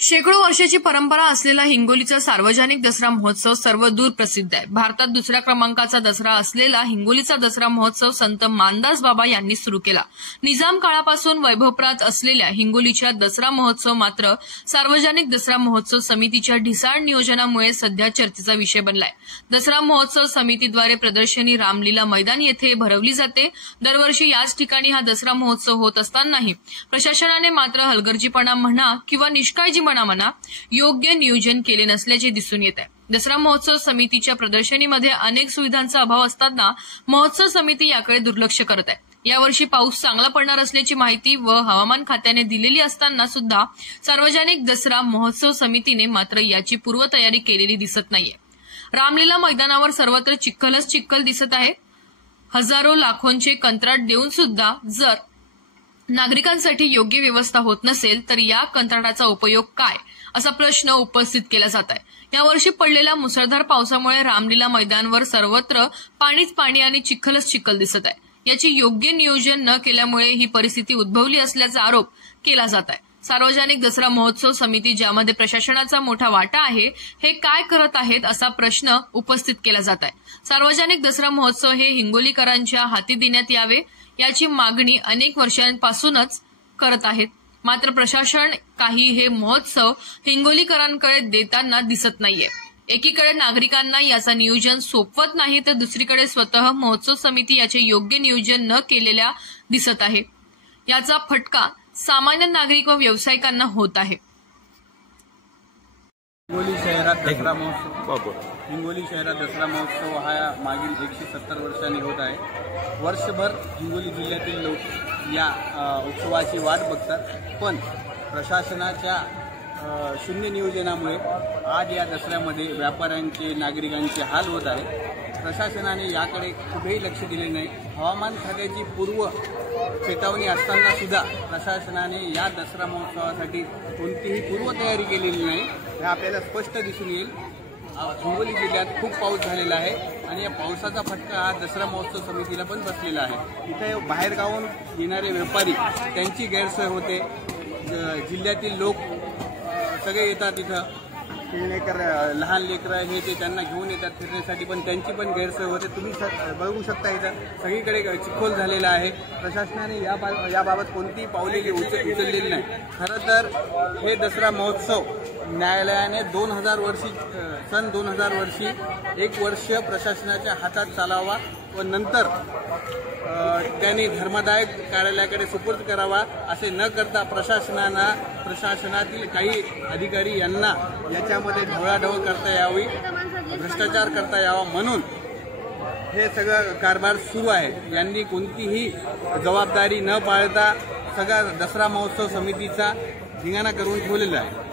शेकडो वर्षाची परंपरा असलेला हिंगोलीचा सार्वजनिक दसरा महोत्सव सर्वदूर प्रसिद्ध आहे। भारतात दुसऱ्या क्रमांकाचा दसरा असलेला हिंगोलीचा दसरा महोत्सव संत मानदास बाबा यांनी सुरू केला। निजाम काळापासून वैभवप्रात असलेल्या हिंगोलीच्या दसरा महोत्सव मात्र सार्वजनिक दसरा महोत्सव समितीच्या ढिसाळ नियोजनामुळे सध्या चर्चेचा विषय बनलाय। दसरा महोत्सव समितीद्वारे प्रदर्शनी रामलीला मैदान येथे भरवली जाते। दरवर्षी याच ठिकाणी हा दसरा महोत्सव होत असतानाही प्रशासनाने मात्र हलगर्जीपणा म्हणा किंवा निष्काळजी म्हणा योग्य नियोजन केले नसल्याचे दिसून येत आहे। दसरा महोत्सव समितीच्या प्रदर्शनीमध्ये अनेक सुविधांचा अभाव असताना महोत्सव समिती याकडे दुर्लक्ष करत आहे। यावर्षी पाऊस चांगला पडणार असल्याची माहिती व हवामान खात्याने दिलेली असताना सुद्धा सार्वजनिक दसरा महोत्सव समितीने मात्र याची पूर्वतयारी केलेली दिसत नाहीये। रामलीला मैदानावर सर्वत्र चिखलच चिखल दिसत आहे। हजारो लाखोंचे कंत्राट देऊन सुद्धा जर नागरिकांसाठी योग्य व्यवस्था होत नसेल तर या कंत्राटाचा उपयोग काय असा प्रश्न उपस्थित केला जात आहे। यावर्षी पडलेल्या मुसळधार पावसामुळे रामलीला मैदानावर सर्वत्र पाणीच पाणी आणि चिखलच चिखल दिसत आहे। याची योग्य नियोजन न केल्यामुळे ही परिस्थिती उद्भवली असल्याचा आरोप केला जात आहे। सार्वजनिक दसरा महोत्सव समिती ज्यामध्ये प्रशासनाचा मोठा वाटा आहे हे काय करत आहेत असा प्रश्न उपस्थित केला जात आहे। सार्वजनिक दसरा महोत्सव हे हिंगोलीकरांच्या हाती देण्यात यावे याची मागणी अनेक वर्षांपासूनच करत आहेत। मात्र प्रशासन काही हे महोत्सव हिंगोलीकरांकडे देताना दिसत नाहीये। एकीकडे नागरिकांना याचा नियोजन सोपवत नाही तर दुसरीकडे स्वतः महोत्सव समिती याचे योग्य नियोजन न केलेल्या दिसत आहे। याचा फटका सामान्य नागरिक व व्यावसायिकांना होत आहे। हिंगोली शहरात दसरा महोत्सव हा मागील 170 वर्षांनी होत आहे। वर्षभर हिंगोली जिल्ह्यातील लोक या उत्सवाची वाट बघतात, पण प्रशासनाच्या शून्य नियोजनामुळे आज या दसऱ्यामध्ये व्यापाऱ्यांचे नागरिकांचे हाल होत आहे। प्रशासनाने याकडे कुठेही लक्ष दिले नाही। हवामान खात्याची पूर्व चेतावणी असताना सुद्धा प्रशासनाने या दसरा महोत्सवासाठी कोणतीही पूर्वतयारी केलेली नाही हे आपल्याला स्पष्ट दिसून येईल। हिंगोली जिल्ह्यात खूप पाऊस झालेला आहे आणि या पावसाचा फटका हा दसरा महोत्सव समितीला पण बसलेला आहे। इथे बाहेरगावून येणारे व्यापारी त्यांची गैरसोय होते। जिल्ह्यातील लोक सगळे येतात इथं, लहान लेकरं हे ते त्यांना घेऊन येतात फिरण्यासाठी, पण त्यांची पण गैरसोय होते। तुम्ही बघू शकता इथं सगळीकडे चिखल झालेला आहे। प्रशासनाने याबाबत कोणतीही पावले उचललेली नाही। खरं तर हे दसरा महोत्सव न्यायालयाने 2000 वर्षी सन 2000 वर्षी 1 वर्ष प्रशासनाच्या हातात चालावा व नंतर त्यांनी धर्मदायक कार्यालयाकडे सुपूर्द करावा असे न करता प्रशासनातील काही अधिकारी यांना याच्यामध्ये ढवळाढवळ करता यावी, भ्रष्टाचार करता यावा म्हणून हे सगळं कारभार सुरू आहे। यांनी कोणतीही जबाबदारी न पाळता सगळा दसरा महोत्सव समितीचा धिंगाणा करून ठेवलेला आहे।